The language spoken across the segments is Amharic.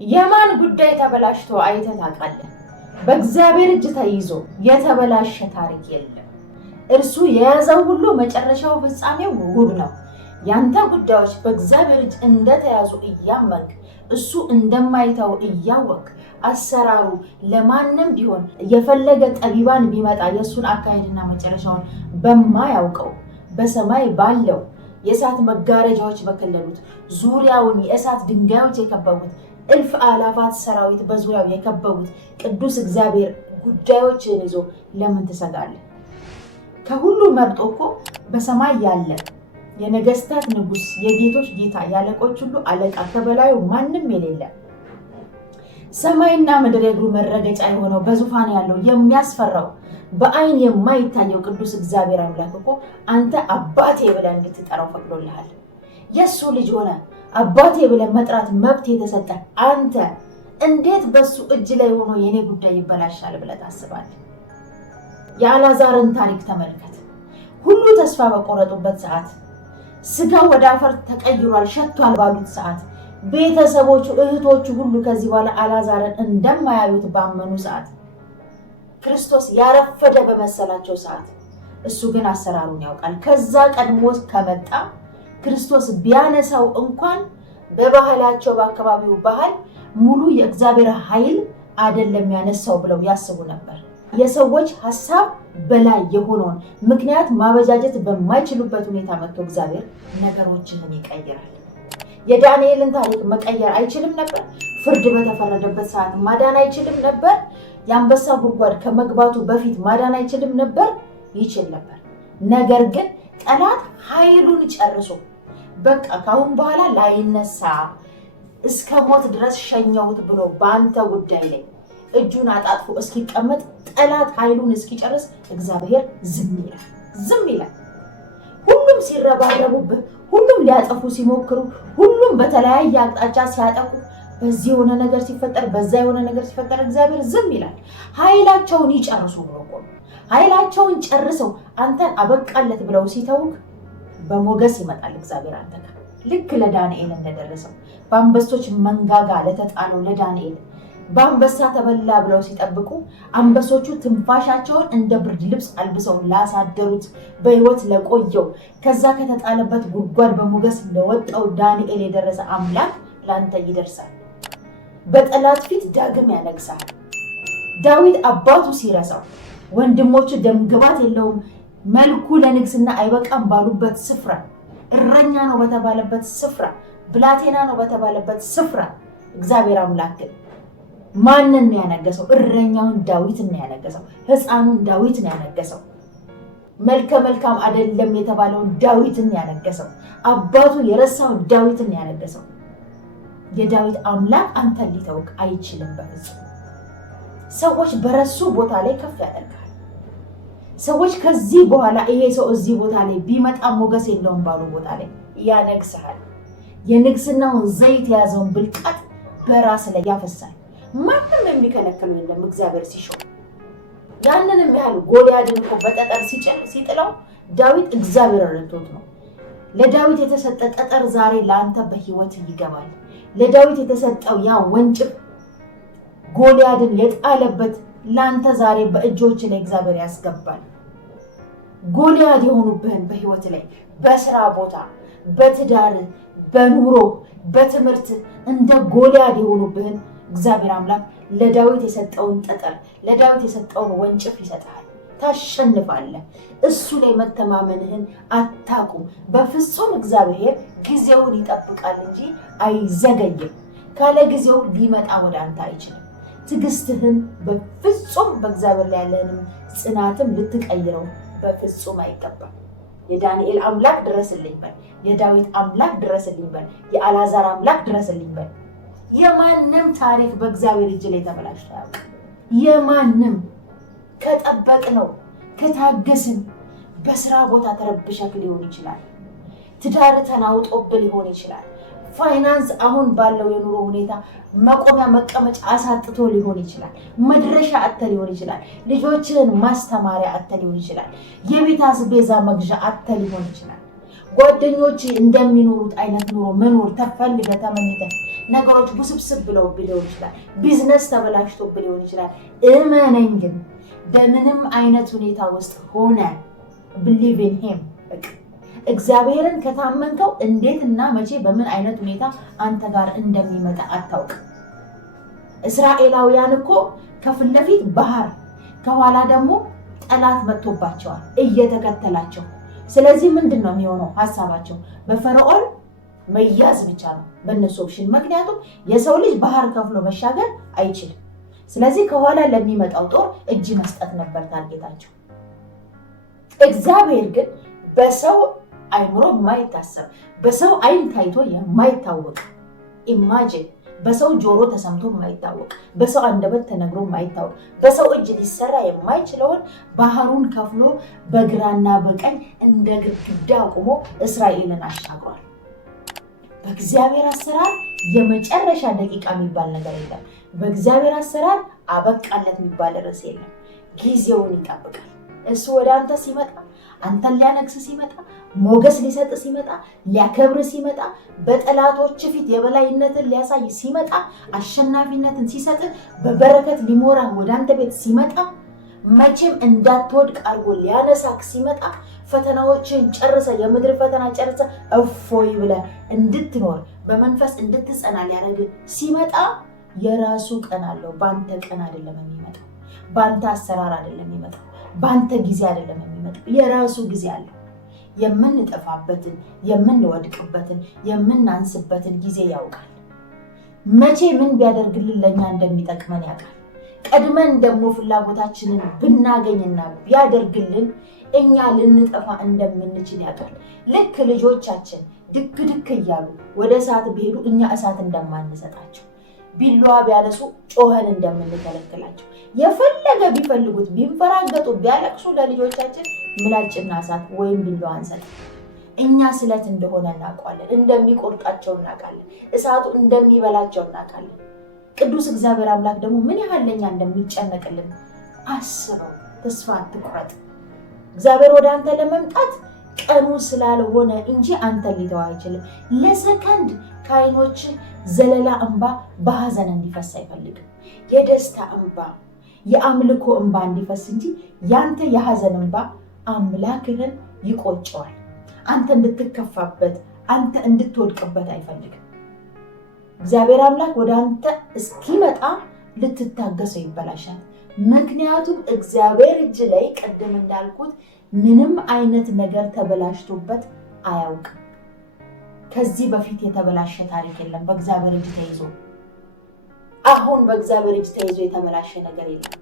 የማን ጉዳይ ተበላሽቶ አይተህ ታውቃለህ? በእግዚአብሔር እጅ ተይዞ የተበላሸ ታሪክ የለም። እርሱ የያዘው ሁሉ መጨረሻው ፍጻሜው ውብ ነው። ያንተ ጉዳዮች በእግዚአብሔር እጅ እንደተያዙ እያመንክ እሱ እንደማይተው እያወቅ አሰራሩ ለማንም ቢሆን የፈለገ ጠቢባን ቢመጣ የእሱን አካሄድና መጨረሻውን በማያውቀው በሰማይ ባለው የእሳት መጋረጃዎች በከለሉት ዙሪያውን የእሳት ድንጋዮች የከበቡት እልፍ አላፋት ሰራዊት በዙሪያው የከበቡት ቅዱስ እግዚአብሔር ጉዳዮችን ይዞ ለምን ትሰጋለህ? ከሁሉ መርጦ እኮ በሰማይ ያለ የነገስታት ንጉስ የጌቶች ጌታ ያለቆች ሁሉ አለቃ ከበላዩ ማንም የሌለ ሰማይና ምድር የእግሩ መረገጫ የሆነው በዙፋን ያለው የሚያስፈራው በአይን የማይታየው ቅዱስ እግዚአብሔር አምላክ እኮ አንተ አባቴ ብለህ እንድትጠራው ፈቅዶልሃል። የሱ ልጅ ሆነ አባቴ ብለህ መጥራት መብት የተሰጠ አንተ እንዴት በሱ እጅ ላይ ሆኖ የኔ ጉዳይ ይበላሻል ብለህ ታስባለህ? የአልዓዛርን ታሪክ ተመልከት። ሁሉ ተስፋ በቆረጡበት ሰዓት፣ ስጋው ወደ አፈር ተቀይሯል ሸቷል ባሉት ሰዓት፣ ቤተሰቦቹ እህቶቹ ሁሉ ከዚህ በኋላ አልዓዛርን እንደማያዩት ባመኑ ሰዓት፣ ክርስቶስ ያረፈደ በመሰላቸው ሰዓት፣ እሱ ግን አሰራሩን ያውቃል። ከዛ ቀድሞ ከመጣ ክርስቶስ ቢያነሳው እንኳን በባህላቸው በአካባቢው ባህል ሙሉ የእግዚአብሔር ኃይል አይደለም ያነሳው ብለው ያስቡ ነበር። የሰዎች ሐሳብ በላይ የሆነውን ምክንያት ማበጃጀት በማይችሉበት ሁኔታ መጥቶ እግዚአብሔር ነገሮችን ይቀይራል። የዳንኤልን ታሪክ መቀየር አይችልም ነበር? ፍርድ በተፈረደበት ሰዓት ማዳን አይችልም ነበር? የአንበሳ ጉድጓድ ከመግባቱ በፊት ማዳን አይችልም ነበር? ይችል ነበር። ነገር ግን ጠላት ኃይሉን ጨርሶ በቃ ካሁን በኋላ ላይነሳ እስከ ሞት ድረስ ሸኘሁት ብሎ በአንተ ጉዳይ ላይ እጁን አጣጥፎ እስኪቀመጥ ጠላት ኃይሉን እስኪጨርስ እግዚአብሔር ዝም ይላል። ሁሉም ሲረባረቡብህ፣ ሁሉም ሊያጠፉ ሲሞክሩ፣ ሁሉም በተለያየ አቅጣጫ ሲያጠቁ፣ በዚህ የሆነ ነገር ሲፈጠር፣ በዛ የሆነ ነገር ሲፈጠር እግዚአብሔር ዝም ይላል። ኃይላቸውን ይጨርሱ ብሎ ኃይላቸውን ጨርሰው አንተን አበቃለት ብለው ሲተውክ በሞገስ ይመጣል እግዚአብሔር አንተ ጋር። ልክ ለዳንኤል እንደደረሰው በአንበሶች መንጋጋ ለተጣለው ለዳንኤል በአንበሳ ተበላ ብለው ሲጠብቁ አንበሶቹ ትንፋሻቸውን እንደ ብርድ ልብስ አልብሰው ላሳደሩት በሕይወት ለቆየው ከዛ ከተጣለበት ጉድጓድ በሞገስ ለወጣው ዳንኤል የደረሰ አምላክ ላንተ ይደርሳል። በጠላት ፊት ዳግም ያነግሳል። ዳዊት አባቱ ሲረሳው ወንድሞቹ ደምግባት የለውም መልኩ ለንግስና አይበቃም ባሉበት ስፍራ፣ እረኛ ነው በተባለበት ስፍራ፣ ብላቴና ነው በተባለበት ስፍራ እግዚአብሔር አምላክ ማንን ነው ያነገሰው? እረኛውን ዳዊትን ነው ያነገሰው። ሕፃኑን ዳዊትን ነው ያነገሰው። መልከ መልካም አይደለም የተባለውን ዳዊትን ነው ያነገሰው። አባቱ የረሳውን ዳዊትን ነው ያነገሰው። የዳዊት አምላክ አንተን ሊተውክ አይችልም በፍጹም። ሰዎች በረሱ ቦታ ላይ ከፍ ያደርጋል። ሰዎች ከዚህ በኋላ ይሄ ሰው እዚህ ቦታ ላይ ቢመጣ ሞገስ የለውም ባሉ ቦታ ላይ ያነግስሃል። የንግስናውን ዘይት የያዘውን ብልቃጥ በራስ ላይ ያፈሳል። ማንም የሚከለክለው የለም እግዚአብሔር ሲሾም። ያንንም ያህል ጎልያድን እኮ በጠጠር ሲጥለው ዳዊት እግዚአብሔር ረድቶት ነው። ለዳዊት የተሰጠ ጠጠር ዛሬ ለአንተ በህይወት ይገባል። ለዳዊት የተሰጠው ያ ወንጭፍ ጎልያድን የጣለበት ለአንተ ዛሬ በእጆች ላይ እግዚአብሔር ያስገባል። ጎልያድ የሆኑብህን በህይወት ላይ በስራ ቦታ፣ በትዳር፣ በኑሮ፣ በትምህርት እንደ ጎልያድ የሆኑብህን እግዚአብሔር አምላክ ለዳዊት የሰጠውን ጠጠር ለዳዊት የሰጠውን ወንጭፍ ይሰጣል። ታሸንፋለህ። እሱ ላይ መተማመንህን አታቁም። በፍጹም እግዚአብሔር ጊዜውን ይጠብቃል እንጂ አይዘገይም። ካለ ጊዜው ሊመጣ ወደ አንተ አይችልም። ትዕግስትህን በፍጹም በእግዚአብሔር ላይ ያለህንም ጽናትም ልትቀይረው በፍጹም አይገባም። የዳንኤል አምላክ ድረስልኝ በል። የዳዊት አምላክ ድረስልኝ በል። የአልዓዛር አምላክ ድረስልኝ በል። የማንም ታሪክ በእግዚአብሔር እጅ ላይ ተበላሽቶ አያውቅም። የማንም ከጠበቅነው ከታገስን በስራ ቦታ ተረብሸክ ሊሆን ይችላል። ትዳር ተናውጦብህ ሊሆን ይችላል። ፋይናንስ አሁን ባለው የኑሮ ሁኔታ መቆሚያ መቀመጫ አሳጥቶ ሊሆን ይችላል። መድረሻ አጥተ ሊሆን ይችላል። ልጆችን ማስተማሪያ አጥተ ሊሆን ይችላል። የቤት አስቤዛ መግዣ አጥተ ሊሆን ይችላል። ጓደኞች እንደሚኖሩት አይነት ኑሮ መኖር ተፈልገህ ተመኝተህ ነገሮች ውስብስብ ብለው ሊሆን ይችላል። ቢዝነስ ተበላሽቶ ሊሆን ይችላል። እመነኝ ግን በምንም አይነት ሁኔታ ውስጥ ሆነ believe in him እግዚአብሔርን ከታመንከው እንዴት እና መቼ በምን አይነት ሁኔታ አንተ ጋር እንደሚመጣ አታውቅ። እስራኤላውያን እኮ ከፊት ለፊት ባህር ከኋላ ደግሞ ጠላት መጥቶባቸዋል እየተከተላቸው። ስለዚህ ምንድነው የሚሆነው ሐሳባቸው? በፈርዖን መያዝ ብቻ ነው በእነሱ ኦፕሽን። ምክንያቱም የሰው ልጅ ባህር ከፍሎ መሻገር አይችልም። ስለዚህ ከኋላ ለሚመጣው ጦር እጅ መስጠት ነበር ታርጌታቸው። እግዚአብሔር ግን በሰው አይምሮ የማይታሰብ በሰው አይን ታይቶ የማይታወቅ ኢማጂን በሰው ጆሮ ተሰምቶ የማይታወቅ በሰው አንደበት ተነግሮ የማይታወቅ በሰው እጅ ሊሰራ የማይችለውን ባህሩን ከፍሎ በግራና በቀኝ እንደ ግድግዳ ቆሞ እስራኤልን አሻግሯል። በእግዚአብሔር አሰራር የመጨረሻ ደቂቃ የሚባል ነገር የለም። በእግዚአብሔር አሰራር አበቃለት የሚባል ርዕስ የለም። ጊዜውን ይጠብቃል። እሱ ወደ አንተ ሲመጣ አንተን ሊያነግስ ሲመጣ ሞገስ ሊሰጥ ሲመጣ ሊያከብር ሲመጣ በጠላቶች ፊት የበላይነትን ሊያሳይ ሲመጣ አሸናፊነትን ሲሰጥ በበረከት ሊሞራ ወደ አንተ ቤት ሲመጣ መቼም እንዳትወድቅ አድርጎ ሊያነሳክ ሲመጣ ፈተናዎችን ጨርሰ የምድር ፈተና ጨርሰ እፎይ ብለህ እንድትኖር በመንፈስ እንድትጸና ሊያደርግ ሲመጣ የራሱ ቀን አለው። በአንተ ቀን አይደለም የሚመጣው። በአንተ አሰራር አይደለም የሚመጣው። በአንተ ጊዜ አይደለም የሚመጣው። የራሱ ጊዜ አለው። የምንጠፋበትን የምንወድቅበትን የምናንስበትን ጊዜ ያውቃል። መቼ ምን ቢያደርግልን ለኛ እንደሚጠቅመን ያውቃል። ቀድመን ደግሞ ፍላጎታችንን ብናገኝና ቢያደርግልን እኛ ልንጠፋ እንደምንችል ያውቃል። ልክ ልጆቻችን ድክ ድክ እያሉ ወደ እሳት ቢሄዱ እኛ እሳት እንደማንሰጣቸው፣ ቢላዋ ቢያነሱ ጮኸን እንደምንከለክላቸው፣ የፈለገ ቢፈልጉት ቢንፈራገጡ ቢያለቅሱ ለልጆቻችን ምላጭና እሳት ወይም ቢላዋ አንሰጥ። እኛ ስለት እንደሆነ እናውቃለን። እንደሚቆርጣቸው እናውቃለን። እሳቱ እንደሚበላቸው እናውቃለን። ቅዱስ እግዚአብሔር አምላክ ደግሞ ምን ያህል ለኛ እንደሚጨነቅልን አስበው። ተስፋ አትቁረጥ። እግዚአብሔር ወደ አንተ ለመምጣት ቀኑ ስላልሆነ እንጂ አንተን ሊተው አይችልም። ለሰከንድ ከዓይኖች ዘለላ እንባ በሐዘን እንዲፈስ አይፈልግም። የደስታ እንባ የአምልኮ እንባ እንዲፈስ እንጂ ያንተ የሐዘን እንባ አምላክህን ይቆጨዋል። አንተ እንድትከፋበት አንተ እንድትወድቅበት አይፈልግም። እግዚአብሔር አምላክ ወደ አንተ እስኪመጣ ልትታገሰው ይበላሻል። ምክንያቱም እግዚአብሔር እጅ ላይ ቀደም እንዳልኩት ምንም አይነት ነገር ተበላሽቶበት አያውቅም። ከዚህ በፊት የተበላሸ ታሪክ የለም በእግዚአብሔር እጅ ተይዞ። አሁን በእግዚአብሔር እጅ ተይዞ የተበላሸ ነገር የለም።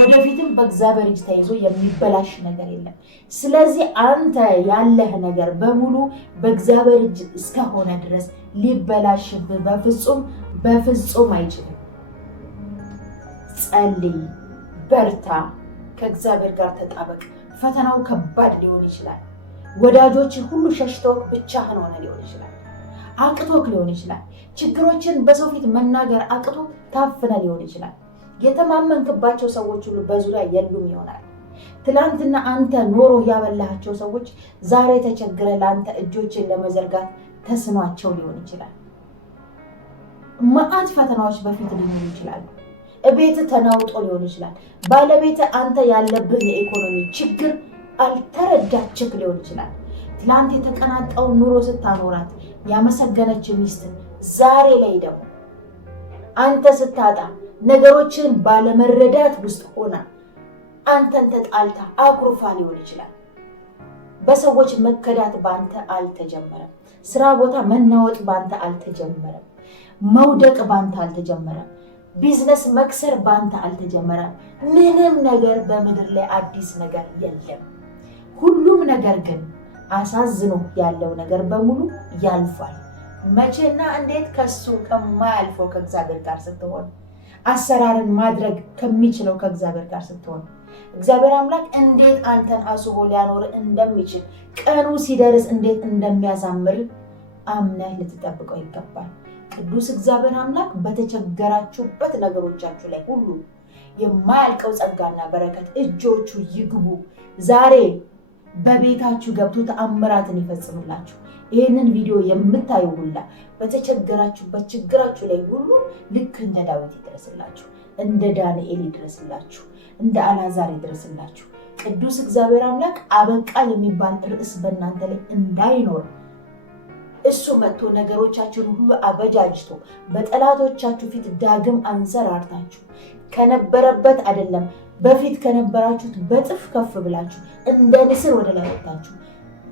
ወደፊትም በእግዚአብሔር እጅ ተይዞ የሚበላሽ ነገር የለም። ስለዚህ አንተ ያለህ ነገር በሙሉ በእግዚአብሔር እጅ እስከሆነ ድረስ ሊበላሽብህ በፍጹም አይችልም። ጸልይ፣ በርታ፣ ከእግዚአብሔር ጋር ተጣበቅ። ፈተናው ከባድ ሊሆን ይችላል። ወዳጆች ሁሉ ሸሽተው ብቻህን ሆነ ሊሆን ይችላል። አቅቶክ ሊሆን ይችላል። ችግሮችን በሰው ፊት መናገር አቅቶ ታፍነ ሊሆን ይችላል። የተማመንክባቸው ሰዎች ሁሉ በዙሪያ የሉም ይሆናል። ትላንትና አንተ ኖሮ ያበላሃቸው ሰዎች ዛሬ ተቸግረ ለአንተ እጆችን ለመዘርጋት ተስኗቸው ሊሆን ይችላል። መዓት ፈተናዎች በፊት ሊሆኑ ይችላሉ። እቤት ተናውጦ ሊሆን ይችላል። ባለቤት አንተ ያለብህ የኢኮኖሚ ችግር አልተረዳችክ ሊሆን ይችላል። ትላንት የተቀናጣው ኑሮ ስታኖራት ያመሰገነች ሚስት ዛሬ ላይ ደግሞ አንተ ስታጣ ነገሮችን ባለመረዳት ውስጥ ሆና አንተን ተጣልታ አኩርፋ ሊሆን ይችላል። በሰዎች መከዳት ባንተ አልተጀመረም። ስራ ቦታ መናወጥ ባንተ አልተጀመረም። መውደቅ ባንተ አልተጀመረም። ቢዝነስ መክሰር ባንተ አልተጀመረም። ምንም ነገር በምድር ላይ አዲስ ነገር የለም። ሁሉም ነገር ግን አሳዝኖ ያለው ነገር በሙሉ ያልፋል። መቼና እንዴት? ከሱ ከማያልፈው ከእግዚአብሔር ጋር ስትሆን፣ አሰራርን ማድረግ ከሚችለው ከእግዚአብሔር ጋር ስትሆን፣ እግዚአብሔር አምላክ እንዴት አንተን አስቦ ሊያኖር እንደሚችል ቀኑ ሲደርስ እንዴት እንደሚያዛምር አምነህ ልትጠብቀው ይገባል። ቅዱስ እግዚአብሔር አምላክ በተቸገራችሁበት ነገሮቻችሁ ላይ ሁሉ የማያልቀው ጸጋና በረከት እጆቹ ይግቡ። ዛሬ በቤታችሁ ገብቶ ተአምራትን ይፈጽምላችሁ። ይሄንን ቪዲዮ የምታዩ ሁላ በተቸገራችሁበት ችግራችሁ ላይ ሁሉ ልክ እንደ ዳዊት ይድረስላችሁ፣ እንደ ዳንኤል ይድረስላችሁ፣ እንደ አልዓዛር ይድረስላችሁ። ቅዱስ እግዚአብሔር አምላክ አበቃ የሚባል ርዕስ በእናንተ ላይ እንዳይኖር እሱ መጥቶ ነገሮቻችሁን ሁሉ አበጃጅቶ በጠላቶቻችሁ ፊት ዳግም አንሰራርታችሁ ከነበረበት አይደለም በፊት ከነበራችሁት በጥፍ ከፍ ብላችሁ እንደ ንስር ወደ ላይ ወጣችሁ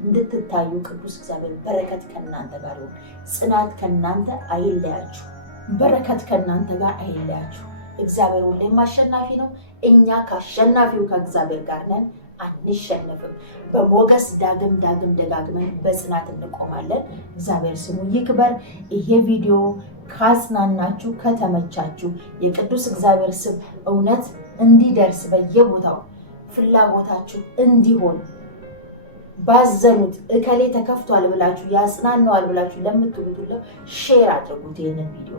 እንድትታዩ ቅዱስ እግዚአብሔር በረከት ከእናንተ ጋር ይሁን። ጽናት ከእናንተ አይለያችሁ። በረከት ከእናንተ ጋር አይለያችሁ። እግዚአብሔር ሁሌም አሸናፊ ነው። እኛ ከአሸናፊው ከእግዚአብሔር ጋር ነን፣ አንሸነፍም። በሞገስ ዳግም ደጋግመን በጽናት እንቆማለን። እግዚአብሔር ስሙ ይክበር። ይሄ ቪዲዮ ካጽናናችሁ ከተመቻችሁ የቅዱስ እግዚአብሔር ስም እውነት እንዲደርስ በየቦታው ፍላጎታችሁ እንዲሆን ባዘኑት እከሌ ተከፍቷል ብላችሁ ያጽናናዋል ብላችሁ ለምትሉት ሼር አድርጉት። ይሄንን ቪዲዮ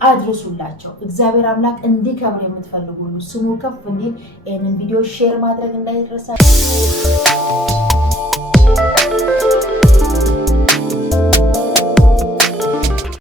አድርሱላቸው። እግዚአብሔር አምላክ እንዲከብር የምትፈልጉ ሁሉ ስሙ ከፍ እንዲል ይሄንን ቪዲዮ ሼር ማድረግ እንዳይረሳ።